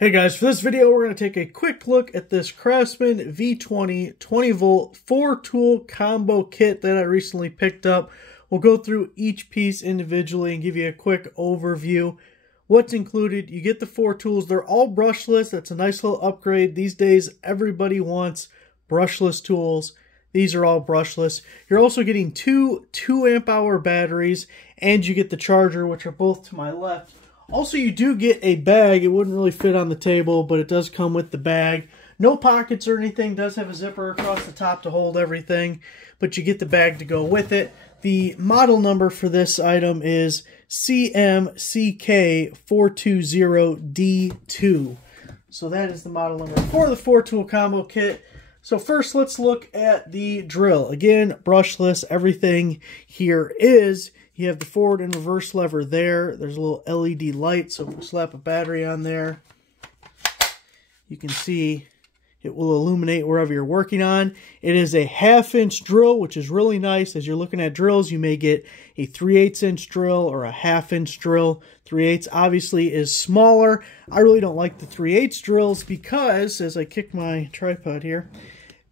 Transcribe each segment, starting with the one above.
Hey guys, for this video we're going to take a quick look at this Craftsman V20 20-volt 4-tool combo kit that I recently picked up. We'll go through each piece individually and give you a quick overview. What's included, you get the 4 tools. They're all brushless. That's a nice little upgrade. These days everybody wants brushless tools. These are all brushless. You're also getting two 2-amp-hour batteries, and you get the charger, which are both to my left. Also, you do get a bag. It wouldn't really fit on the table, but it does come with the bag. No pockets or anything. It does have a zipper across the top to hold everything, but you get the bag to go with it. The model number for this item is CMCK420D2. So that is the model number for the 4-tool combo kit. So first, let's look at the drill. Again, brushless. Everything here is... You have the forward and reverse lever there. There's a little LED light, so if we slap a battery on there, you can see it will illuminate wherever you're working on. It is a 1/2-inch drill, which is really nice. As you're looking at drills, you may get a 3/8-inch drill or a 1/2-inch drill. 3/8 obviously is smaller. I really don't like the 3/8 drills because, as I kick my tripod here,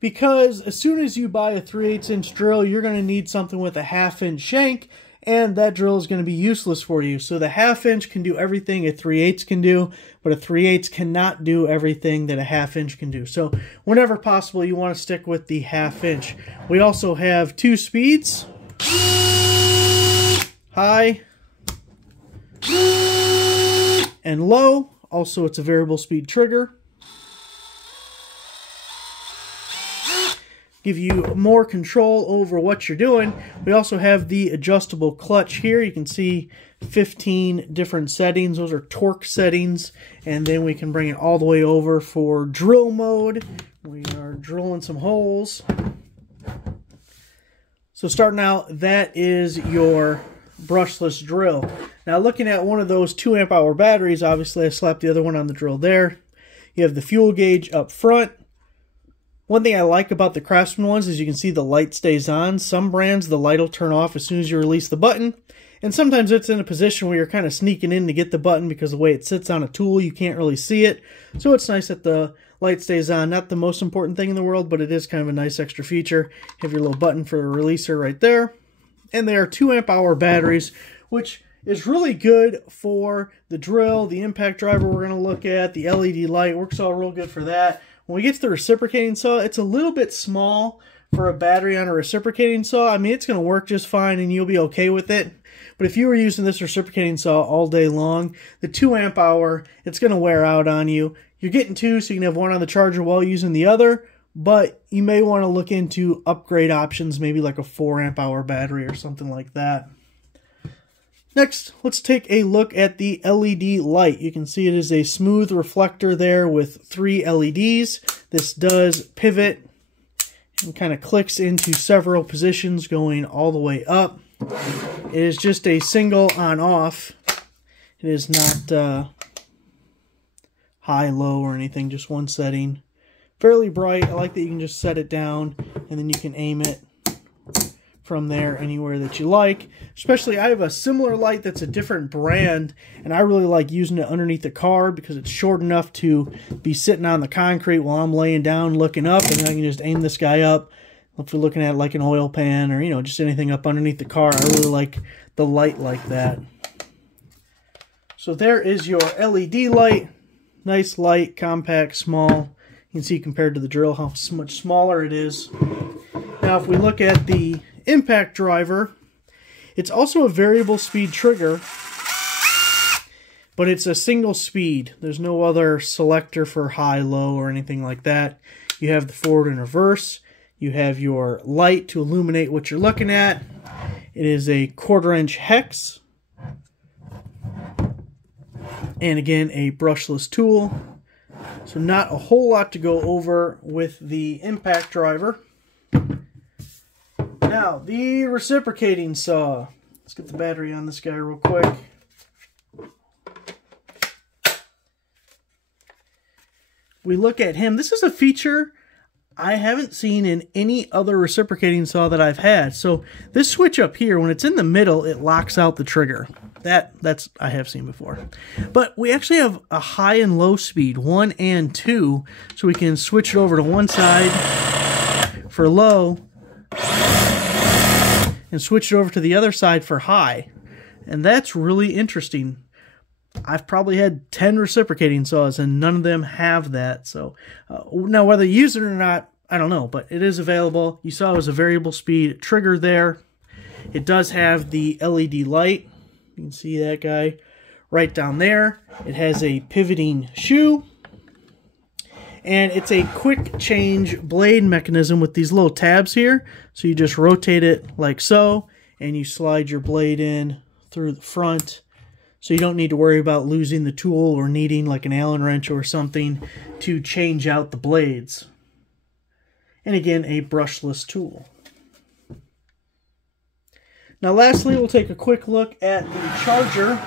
because as soon as you buy a 3/8-inch drill, you're going to need something with a 1/2-inch shank, and that drill is going to be useless for you. So the 1/2-inch can do everything a 3/8 can do, but a 3/8 cannot do everything that a 1/2-inch can do. So whenever possible, you want to stick with the 1/2-inch. We also have 2 speeds, high and low. Also, it's a variable speed trigger. Give you more control over what you're doing. We also have the adjustable clutch here. You can see 15 different settings. Those are torque settings. And then we can bring it all the way over for drill mode. We are drilling some holes. So starting out, that is your brushless drill. Now looking at one of those 2-amp-hour batteries, obviously I slapped the other one on the drill there. You have the fuel gauge up front. One thing I like about the Craftsman ones is you can see the light stays on. Some brands, the light will turn off as soon as you release the button. And sometimes it's in a position where you're kind of sneaking in to get the button because the way it sits on a tool, you can't really see it. So it's nice that the light stays on. Not the most important thing in the world, but it is kind of a nice extra feature. You have your little button for a releaser right there. And they are 2-amp-hour batteries, which is really good for the drill, the impact driver we're going to look at, the LED light. Works all real good for that. When we get to the reciprocating saw, it's a little bit small for a battery on a reciprocating saw. I mean, it's going to work just fine and you'll be okay with it. But if you were using this reciprocating saw all day long, the 2-amp-hour, it's going to wear out on you. You're getting 2, so you can have one on the charger while using the other. But you may want to look into upgrade options, maybe like a 4-amp-hour battery or something like that. Next, let's take a look at the LED light. You can see it is a smooth reflector there with 3 LEDs. This does pivot and kind of clicks into several positions going all the way up. It is just a single on-off. It is not high, low, or anything, just one setting. Fairly bright. I like that you can just set it down and then you can aim it from there anywhere that you like. Especially, I have a similar light that's a different brand, and I really like using it underneath the car because it's short enough to be sitting on the concrete while I'm laying down looking up, and then I can just aim this guy up. If you're looking at like an oil pan or, you know, just anything up underneath the car, I really like the light like that. So there is your LED light. Nice light, compact, small. You can see compared to the drill how much smaller it is. Now if we look at the impact driver, it's also a variable speed trigger, but it's a single speed. There's no other selector for high, low, or anything like that. You have the forward and reverse. You have your light to illuminate what you're looking at. It is a 1/4-inch hex. And again, a brushless tool. So not a whole lot to go over with the impact driver. Now, the reciprocating saw. Let's get the battery on this guy real quick. We look at him. This is a feature I haven't seen in any other reciprocating saw that I've had. So this switch up here, when it's in the middle, it locks out the trigger. That's I have seen before. But we actually have a high and low speed, 1 and 2, so we can switch it over to one side for low and switch it over to the other side for high. And that's really interesting. I've probably had 10 reciprocating saws and none of them have that. So now whether you use it or not, I don't know, but it is available. You saw it was a variable speed trigger there. It does have the LED light. You can see that guy right down there. It has a pivoting shoe. And it's a quick change blade mechanism with these little tabs here. So you just rotate it like so, and you slide your blade in through the front. So you don't need to worry about losing the tool or needing like an Allen wrench or something to change out the blades. And again, a brushless tool. Now lastly, we'll take a quick look at the charger.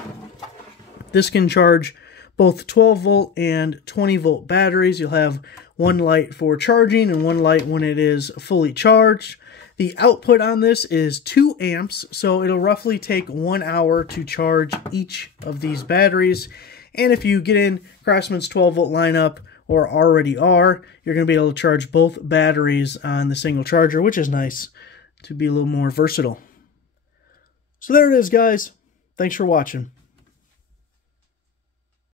This can charge both 12 volt and 20 volt batteries. You'll have one light for charging and one light when it is fully charged. The output on this is 2 amps, so it'll roughly take 1 hour to charge each of these batteries. And if you get in Craftsman's 12 volt lineup, or already are, you're going to be able to charge both batteries on the single charger, which is nice to be a little more versatile. So there it is, guys. Thanks for watching.